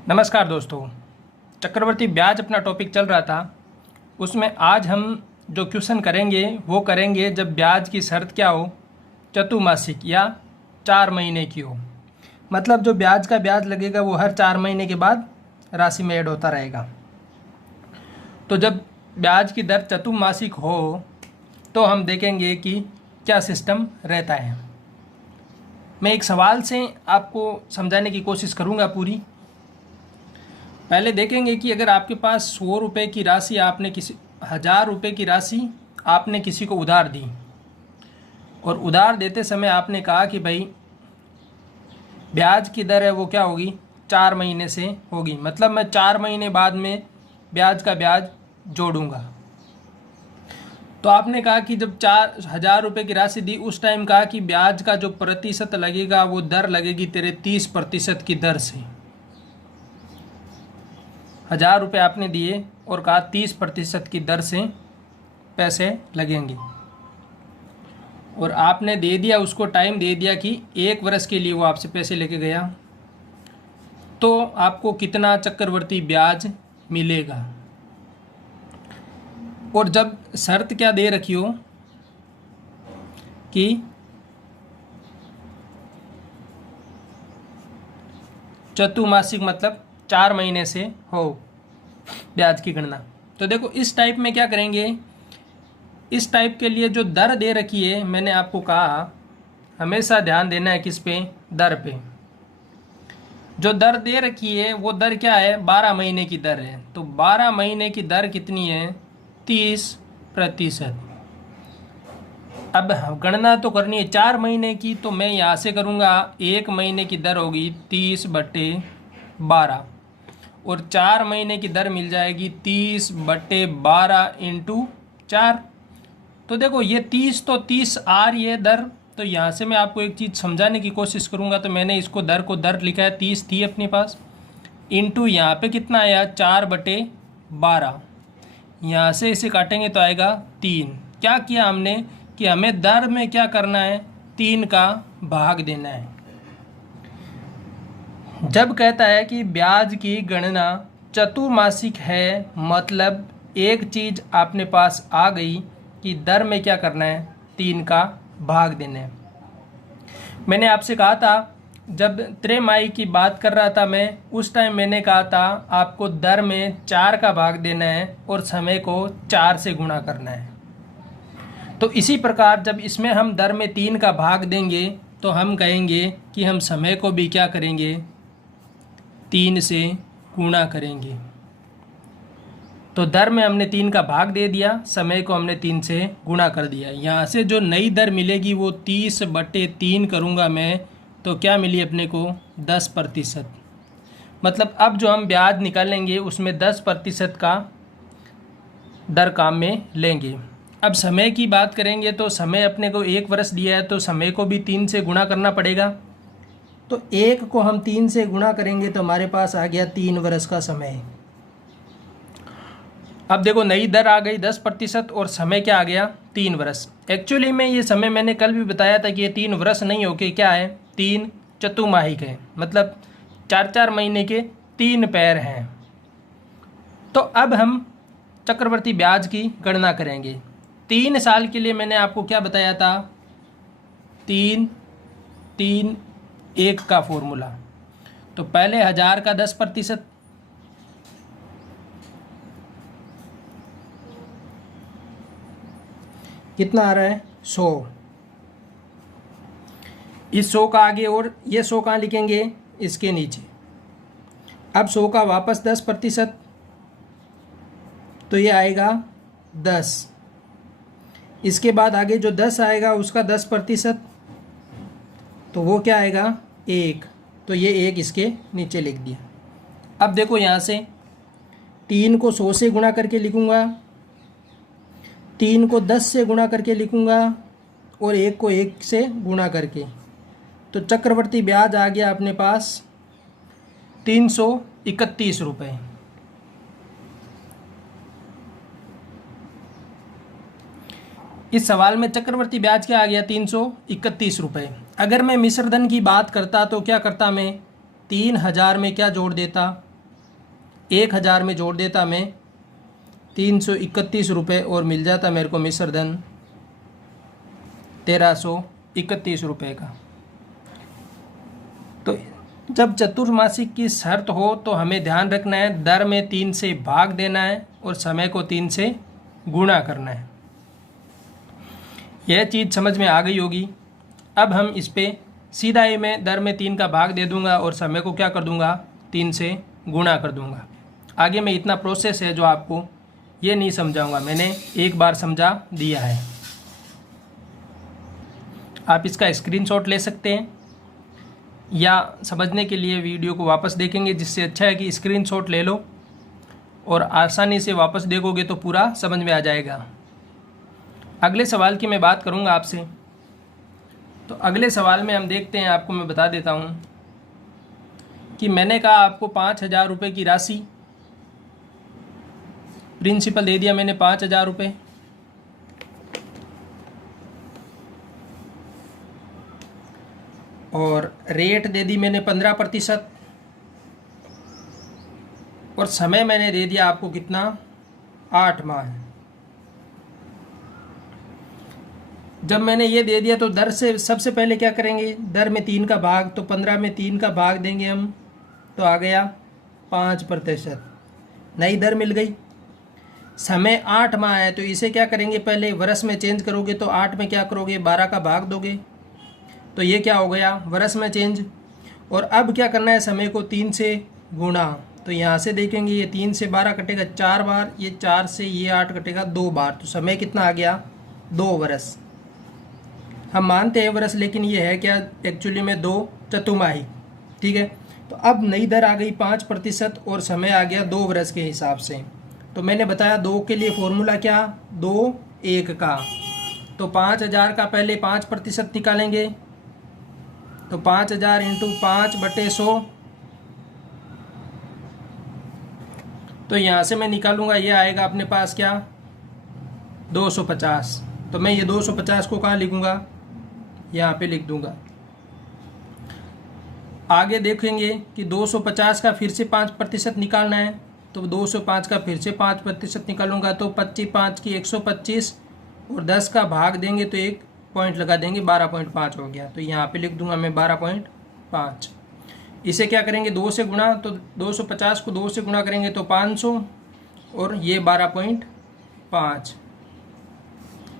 नमस्कार दोस्तों। चक्रवर्ती ब्याज अपना टॉपिक चल रहा था, उसमें आज हम जो क्वेश्चन करेंगे वो करेंगे जब ब्याज की शर्त क्या हो, चतुर्मासिक या 4 महीने की हो। मतलब जो ब्याज का ब्याज लगेगा वो हर 4 महीने के बाद राशि में ऐड होता रहेगा। तो जब ब्याज की दर चतुर्मासिक हो तो हम देखेंगे कि क्या सिस्टम रहता है। मैं एक सवाल से आपको समझाने की कोशिश करूँगा पूरी। पहले देखेंगे कि अगर आपके पास 100 रुपये की राशि आपने 1000 रुपये की राशि आपने किसी को उधार दी और उधार देते समय आपने कहा कि भाई ब्याज की दर है वो क्या होगी, 4 महीने से होगी। मतलब मैं 4 महीने बाद में ब्याज का ब्याज जोड़ूंगा। तो आपने कहा कि जब 4000 रुपये की राशि दी उस टाइम कहा कि ब्याज का जो प्रतिशत लगेगा वो दर लगेगी तेरे 30% की दर से। 1000 रुपये आपने दिए और कहा 30% की दर से पैसे लगेंगे और आपने दे दिया, उसको टाइम दे दिया कि 1 वर्ष के लिए वो आपसे पैसे लेके गया, तो आपको कितना चक्रवर्ती ब्याज मिलेगा। और जब शर्त क्या दे रखी हो कि चतुर्मासिक मतलब 4 महीने से हो ब्याज की गणना, तो देखो इस टाइप में क्या करेंगे। इस टाइप के लिए जो दर दे रखी है, मैंने आपको कहा हमेशा ध्यान देना है किस पे, दर पे। जो दर दे रखी है वो दर क्या है, 12 महीने की दर है। तो 12 महीने की दर कितनी है, 30%। अब गणना तो करनी है 4 महीने की, तो मैं यहाँ से करूँगा 1 महीने की दर होगी 30/12 और 4 महीने की दर मिल जाएगी 30/12 इंटू 4। तो देखो ये 30 तो 30 आ रही है दर। तो यहाँ से मैं आपको एक चीज़ समझाने की कोशिश करूँगा। तो मैंने इसको दर को दर लिखा है, 30 थी अपने पास, इंटू यहाँ पे कितना आया 4/12। यहाँ से इसे काटेंगे तो आएगा 3। क्या किया हमने कि हमें दर में क्या करना है, 3 का भाग देना है। जब कहता है कि ब्याज की गणना चतुर्मासिक है, मतलब एक चीज़ आपने पास आ गई कि दर में क्या करना है, 3 का भाग देना है। मैंने आपसे कहा था जब त्रैमाही की बात कर रहा था मैं, उस टाइम मैंने कहा था आपको दर में 4 का भाग देना है और समय को 4 से गुणा करना है। तो इसी प्रकार जब इसमें हम दर में 3 का भाग देंगे तो हम कहेंगे कि हम समय को भी क्या करेंगे, 3 से गुणा करेंगे। तो दर में हमने 3 का भाग दे दिया, समय को हमने 3 से गुणा कर दिया। यहाँ से जो नई दर मिलेगी वो 30/3 करूँगा मैं, तो क्या मिली अपने को, 10%। मतलब अब जो हम ब्याज निकालेंगे उसमें 10% का दर काम में लेंगे। अब समय की बात करेंगे तो समय अपने को 1 वर्ष दिया है, तो समय को भी 3 से गुणा करना पड़ेगा। तो 1 को हम 3 से गुणा करेंगे तो हमारे पास आ गया 3 वर्ष का समय। अब देखो नई दर आ गई 10% और समय क्या आ गया, 3 वर्ष। एक्चुअली में ये समय मैंने कल भी बताया था कि ये 3 वर्ष नहीं होके क्या है, 3 चतुर्माहिक है। मतलब 4-4 महीने के 3 पैर हैं। तो अब हम चक्रवर्ती ब्याज की गणना करेंगे। 3 साल के लिए मैंने आपको क्या बताया था, 3-3-1 का फॉर्मूला। तो पहले 1000 का 10%, कितना आ रहा है, 100। इस 100 का आगे और ये 100 कहाँ लिखेंगे, इसके नीचे। अब 100 का वापस 10%, तो ये आएगा 10। इसके बाद आगे जो 10 आएगा उसका 10%, तो वो क्या आएगा, 1। तो ये 1 इसके नीचे लिख दिया। अब देखो यहाँ से 3 को 100 से गुणा करके लिखूँगा, 3 को 10 से गुणा करके लिखूँगा और 1 को 1 से गुणा करके। तो चक्रवर्ती ब्याज आ गया अपने पास 331 रुपये। इस सवाल में चक्रवर्ती ब्याज क्या आ गया, 331 रुपये। अगर मैं मिश्रधन की बात करता तो क्या करता, मैं 3000 में क्या जोड़ देता, 1000 में जोड़ देता मैं 331 रुपये और मिल जाता मेरे को मिश्र धन 1331 रुपये का। तो जब चतुर्मासिक की शर्त हो तो हमें ध्यान रखना है दर में 3 से भाग देना है और समय को 3 से गुणा करना है। यह चीज़ समझ में आ गई होगी। अब हम इस पे सीधा ही मैं दर में 3 का भाग दे दूंगा और समय को क्या कर दूंगा 3 से गुणा कर दूंगा। आगे में इतना प्रोसेस है जो आपको ये नहीं समझाऊंगा, मैंने एक बार समझा दिया है। आप इसका स्क्रीनशॉट ले सकते हैं या समझने के लिए वीडियो को वापस देखेंगे, जिससे अच्छा है कि स्क्रीनशॉट ले लो और आसानी से वापस देखोगे तो पूरा समझ में आ जाएगा। अगले सवाल की मैं बात करूंगा आपसे। तो अगले सवाल में हम देखते हैं, आपको मैं बता देता हूं कि मैंने कहा आपको 5000 रुपये की राशि प्रिंसिपल दे दिया मैंने 5000 रुपये, और रेट दे दी मैंने 15%, और समय मैंने दे दिया आपको कितना 8 माह। जब मैंने ये दे दिया तो दर से सबसे पहले क्या करेंगे, दर में 3 का भाग, तो 15 में 3 का भाग देंगे हम, तो आ गया 5%, नई दर मिल गई। समय 8 माह है तो इसे क्या करेंगे, पहले वर्ष में चेंज करोगे तो 8 में क्या करोगे 12 का भाग दोगे, तो ये क्या हो गया वर्ष में चेंज। और अब क्या करना है, समय को 3 से गुणा, तो यहाँ से देखेंगे ये 3 से 12 कटेगा 4 बार, ये 4 से ये 8 कटेगा 2 बार, तो समय कितना आ गया 2 वर्ष। हम मानते हैं वर्ष, लेकिन ये है क्या एक्चुअली में 2 चतुर्माही। ठीक है, तो अब नई दर आ गई 5% और समय आ गया 2 वर्ष के हिसाब से। तो मैंने बताया 2 के लिए फॉर्मूला क्या, 2 1 का, तो 5000 का पहले 5% निकालेंगे, तो 5000 इंटू 5/100, तो यहाँ से मैं निकालूंगा, ये आएगा अपने पास क्या 250। तो मैं ये 250 को कहाँ लिखूंगा, यहाँ पे लिख दूंगा। आगे देखेंगे कि 250 का फिर से 5% निकालना है, तो 205 का फिर से 5% निकालूंगा, तो 25 5 की 125 और 10 का भाग देंगे तो एक पॉइंट लगा देंगे, 12.5 हो गया। तो यहाँ पे लिख दूंगा मैं 12.5। इसे क्या करेंगे 2 से गुणा, तो 250 को 2 से गुणा करेंगे तो 500 और ये 12.5,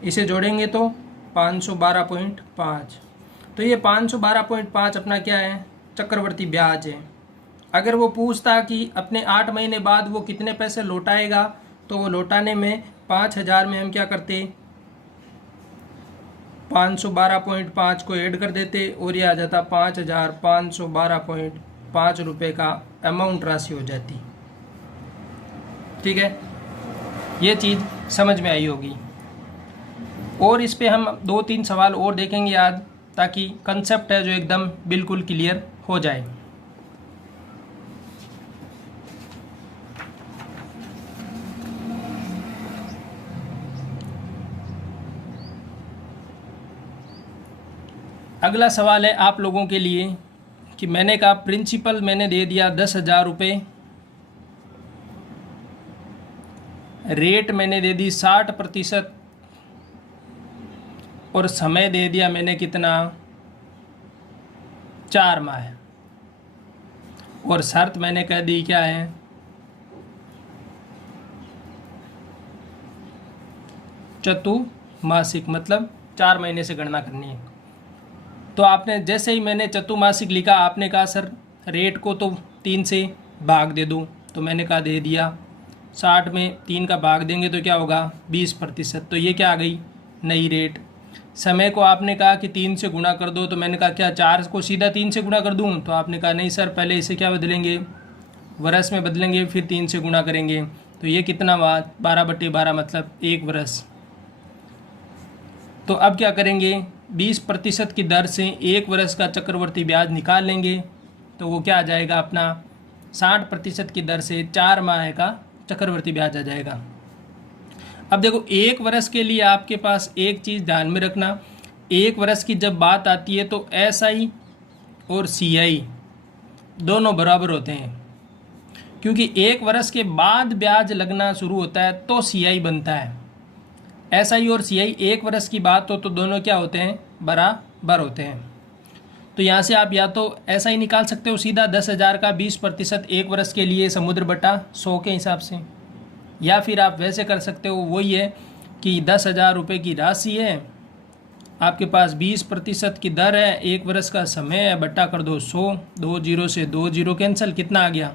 इसे जोड़ेंगे तो 512.5। तो ये 512.5 अपना क्या है चक्रवर्ती ब्याज है। अगर वो पूछता कि अपने 8 महीने बाद वो कितने पैसे लौटाएगा, तो वो लौटाने में 5000 में हम क्या करते 512.5 को ऐड कर देते और ये आ जाता 5512.5 रुपये का अमाउंट राशि हो जाती। ठीक है, ये चीज़ समझ में आई होगी। और इस पे हम 2-3 सवाल और देखेंगे आज, ताकि कंसेप्ट है जो एकदम बिल्कुल क्लियर हो जाए। अगला सवाल है आप लोगों के लिए कि मैंने कहा प्रिंसिपल मैंने दे दिया 10,000 रुपये, रेट मैंने दे दी 60% और समय दे दिया मैंने कितना 4 माह, और शर्त मैंने कह दी क्या है चतुर्मासिक, मतलब 4 महीने से गणना करनी है। तो आपने जैसे ही मैंने चतुर्मासिक लिखा, आपने कहा सर रेट को तो 3 से भाग दे दूं, तो मैंने कहा दे दिया। 60 में 3 का भाग देंगे तो क्या होगा 20%, तो ये क्या आ गई नई रेट। समय को आपने कहा कि 3 से गुणा कर दो, तो मैंने कहा क्या 4 को सीधा 3 से गुणा कर दूं, तो आपने कहा नहीं सर पहले इसे क्या बदलेंगे वर्ष में बदलेंगे, फिर 3 से गुणा करेंगे, तो ये कितना हुआ 12/12 मतलब 1 वर्ष। तो अब क्या करेंगे 20% की दर से 1 वर्ष का चक्रवर्ती ब्याज निकाल लेंगे, तो वो क्या आ जाएगा अपना 60% की दर से 4 माह का चक्रवर्ती ब्याज आ जाएगा। अब देखो 1 वर्ष के लिए आपके पास एक चीज़ ध्यान में रखना, 1 वर्ष की जब बात आती है तो SI और CI दोनों बराबर होते हैं। क्योंकि 1 वर्ष के बाद ब्याज लगना शुरू होता है तो CI बनता है। SI और CI 1 वर्ष की बात हो तो दोनों क्या होते हैं, बराबर होते हैं। तो यहाँ से आप या तो ऐसा ही निकाल सकते हो सीधा 10,000 का 20% 1 वर्ष के लिए समुद्र बटा 100 के हिसाब से, या फिर आप वैसे कर सकते हो, वही है कि 10,000 रुपये की राशि है, आपके पास 20% की दर है, 1 वर्ष का समय है, बट्टा कर दो 100, 2 जीरो से 2 जीरो कैंसिल, कितना आ गया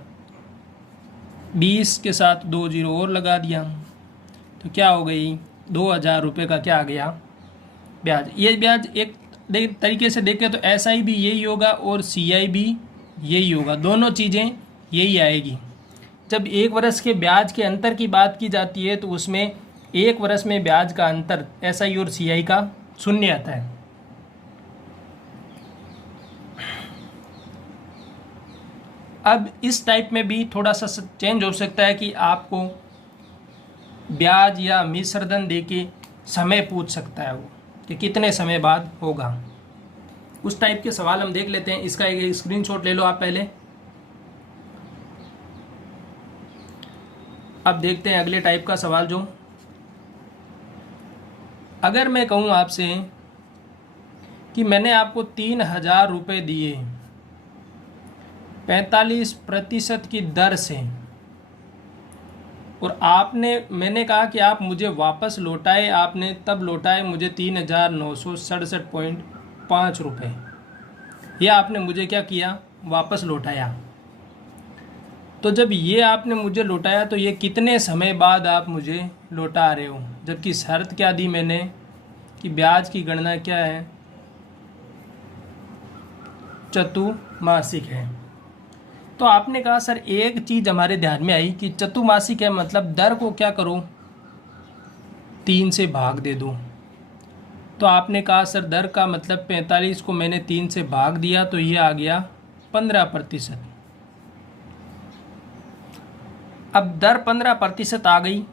20 के साथ 2 जीरो और लगा दिया, तो क्या हो गई 2,000 रुपये का क्या आ गया ब्याज। ये ब्याज एक तरीके से देखें तो SI भी यही होगा और CI भी यही होगा, दोनों चीज़ें यही आएगी। जब 1 वर्ष के ब्याज के अंतर की बात की जाती है तो उसमें 1 वर्ष में ब्याज का अंतर SI और CI का 0 आता है। अब इस टाइप में भी थोड़ा सा चेंज हो सकता है कि आपको ब्याज या मिश्रधन देके समय पूछ सकता है वो कि कितने समय बाद होगा। उस टाइप के सवाल हम देख लेते हैं। इसका एक स्क्रीनशॉट ले लो आप पहले। अब देखते हैं अगले टाइप का सवाल जो, अगर मैं कहूँ आपसे कि मैंने आपको 3,000 रुपये दिए 45% की दर से और मैंने कहा कि आप मुझे वापस लौटाए, आपने तब लौटाए मुझे 3,967.5 रुपये, ये आपने मुझे क्या किया, वापस लौटाया। तो जब ये आपने मुझे लौटाया तो ये कितने समय बाद आप मुझे लौटा रहे हो, जबकि शर्त क्या दी मैंने कि ब्याज की गणना क्या है, चतुर्मासिक है। तो आपने कहा सर एक चीज़ हमारे ध्यान में आई कि चतुर्मासिक है मतलब दर को क्या करो 3 से भाग दे दो। तो आपने कहा सर दर का मतलब 45 को मैंने 3 से भाग दिया तो ये आ गया 15%। अब दर 15% आ गई।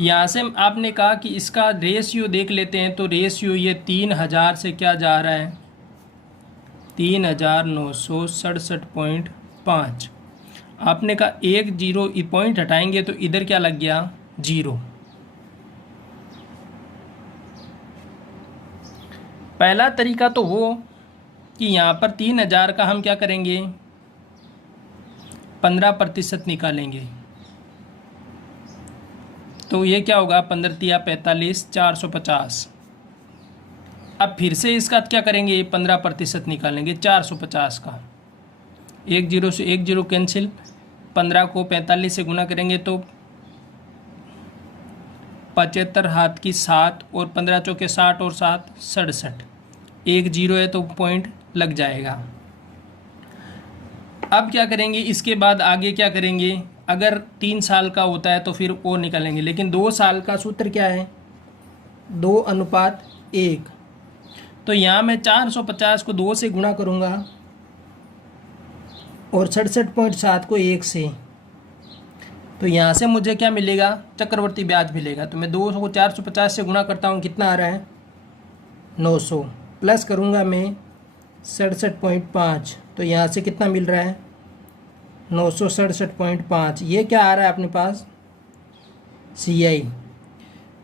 यहाँ से आपने कहा कि इसका रेशियो देख लेते हैं, तो रेशियो ये 3,000 से क्या जा रहा है 3,967.5। आपने कहा 1 जीरो पॉइंट हटाएंगे तो इधर क्या लग गया 0। पहला तरीका तो वो कि यहाँ पर 3,000 का हम क्या करेंगे 15% निकालेंगे, तो ये क्या होगा 15 तिया 45 450। अब फिर से इसका क्या करेंगे 15% निकालेंगे 450 का, 1 जीरो से 1 जीरो कैंसिल, 15 को 45 से गुना करेंगे तो 75 हाथ की 7 और 15 चौके 60 और 7 67, 1 जीरो है तो पॉइंट लग जाएगा। अब क्या करेंगे इसके बाद आगे क्या करेंगे, अगर 3 साल का होता है तो फिर वो निकालेंगे, लेकिन 2 साल का सूत्र क्या है 2:1। तो यहाँ मैं 450 को 2 से गुणा करूँगा और 67.7 को 1 से, तो यहाँ से मुझे क्या मिलेगा चक्रवर्ती ब्याज मिलेगा। तो मैं 2 को 450 से गुणा करता हूँ, कितना आ रहा है 900, प्लस करूँगा मैं 67.5, तो यहाँ से कितना मिल रहा है 967.5। ये क्या आ रहा है अपने पास CI।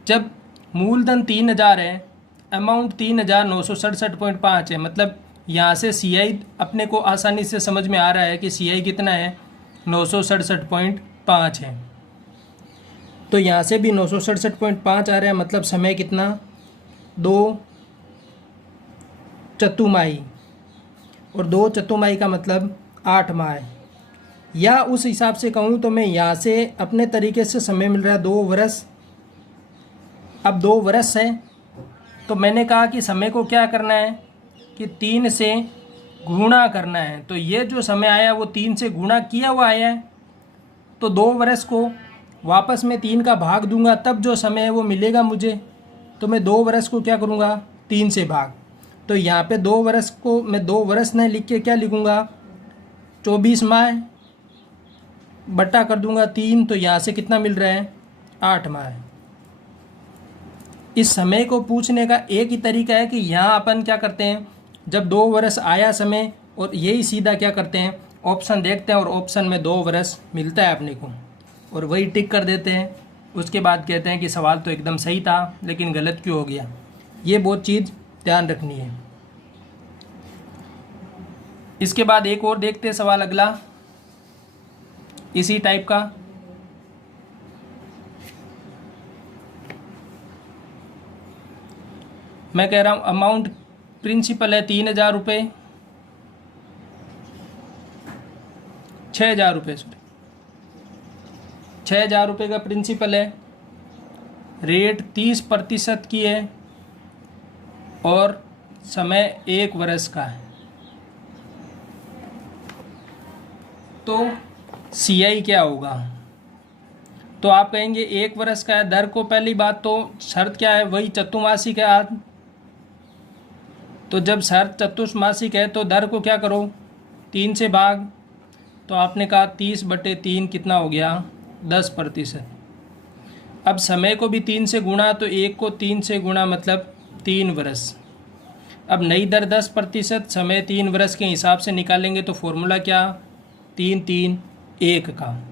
जब मूलधन 3,000 है, अमाउंट 3,967.5 है, मतलब यहाँ से CI अपने को आसानी से समझ में आ रहा है कि CI कितना है 967.5 है। तो यहाँ से भी 967.5 आ रहा है, मतलब समय कितना 2 चतुर्माही, और 2 चतुर्माही का मतलब 8 माह है। या उस हिसाब से कहूँ तो मैं यहाँ से अपने तरीके से समय मिल रहा है 2 वर्ष। अब 2 वर्ष है तो मैंने कहा कि समय को क्या करना है कि 3 से गुणा करना है। तो ये जो समय आया वो 3 से गुणा किया हुआ आया है, तो 2 वर्ष को वापस में 3 का भाग दूंगा तब जो समय है वो मिलेगा मुझे। तो मैं 2 वर्ष को क्या करूँगा 3 से भाग, तो यहाँ पे 2 वर्ष को मैं 2 वर्ष नहीं लिख के क्या लिखूँगा 24 माह बट्टा कर दूंगा 3, तो यहाँ से कितना मिल रहा है 8 माह। इस समय को पूछने का एक ही तरीका है कि यहाँ अपन क्या करते हैं, जब 2 वर्ष आया समय और यही सीधा क्या करते हैं ऑप्शन देखते हैं और ऑप्शन में 2 वर्ष मिलता है अपने को और वही टिक कर देते हैं। उसके बाद कहते हैं कि सवाल तो एकदम सही था लेकिन गलत क्यों हो गया। ये बहुत चीज़ ध्यान रखनी है। इसके बाद एक और देखते हैं सवाल अगला इसी टाइप का। मैं कह रहा हूँ अमाउंट प्रिंसिपल है 3,000 रुपये, 6,000 रुपये, सॉरी 6,000 रुपये का प्रिंसिपल है, रेट 30% की है और समय 1 वर्ष का है। तो CI क्या होगा? तो आप कहेंगे 1 वर्ष का है। दर को पहली बात तो शर्त क्या है, वही चतुर्मासिक है आज। तो जब शर्त चतुर्मासिक है तो दर को क्या करो 3 से भाग। तो आपने कहा 30/3 कितना हो गया 10%। अब समय को भी 3 से गुणा, तो 1 को 3 से गुणा मतलब 3 वर्ष। अब नई दर 10%, समय 3 वर्ष के हिसाब से निकालेंगे तो फॉर्मूला क्या 3-3-1 का।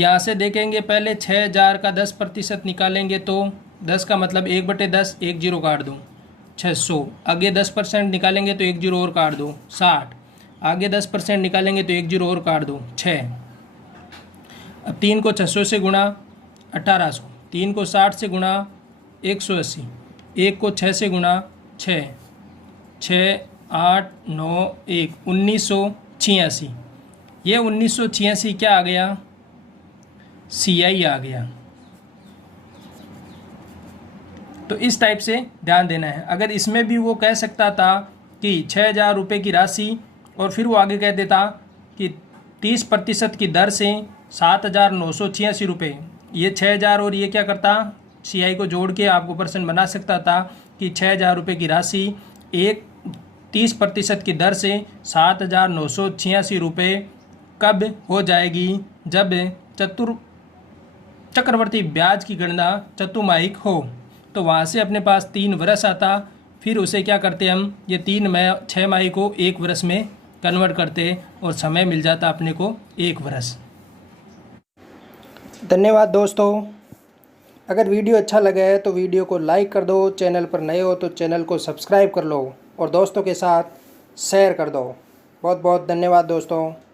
यहाँ से देखेंगे पहले 6,000 का 10% निकालेंगे तो 10 का मतलब 1/10, 1 0 काट दो 600। आगे 10% निकालेंगे तो 1 0 और काट दो 60। आगे 10% निकालेंगे तो 1 0 और काट दो 6। अब 3 को 600 से गुणा 1800, 3 को 60 से गुणा 180, 1 को 6 से गुणा 6, 6 8 9 1 1986। ये 1986 क्या आ गया CI आ गया। तो इस टाइप से ध्यान देना है। अगर इसमें भी वो कह सकता था कि 6,000 रुपये की राशि और फिर वो आगे कह देता कि 30% की दर से 7,986 रुपये, ये 6,000 और ये क्या करता CI को जोड़ के आपको प्रश्न बना सकता था कि 6,000 रुपये की राशि 30% की दर से 7,986 रुपये कब हो जाएगी, जब चक्रवर्ती ब्याज की गणना चतुर्मासिक हो। तो वहाँ से अपने पास 3 वर्ष आता, फिर उसे क्या करते हम ये 6 माही को 1 वर्ष में कन्वर्ट करते और समय मिल जाता अपने को 1 वर्ष। धन्यवाद दोस्तों। अगर वीडियो अच्छा लगा है तो वीडियो को लाइक कर दो, चैनल पर नए हो तो चैनल को सब्सक्राइब कर लो और दोस्तों के साथ शेयर कर दो। बहुत बहुत धन्यवाद दोस्तों।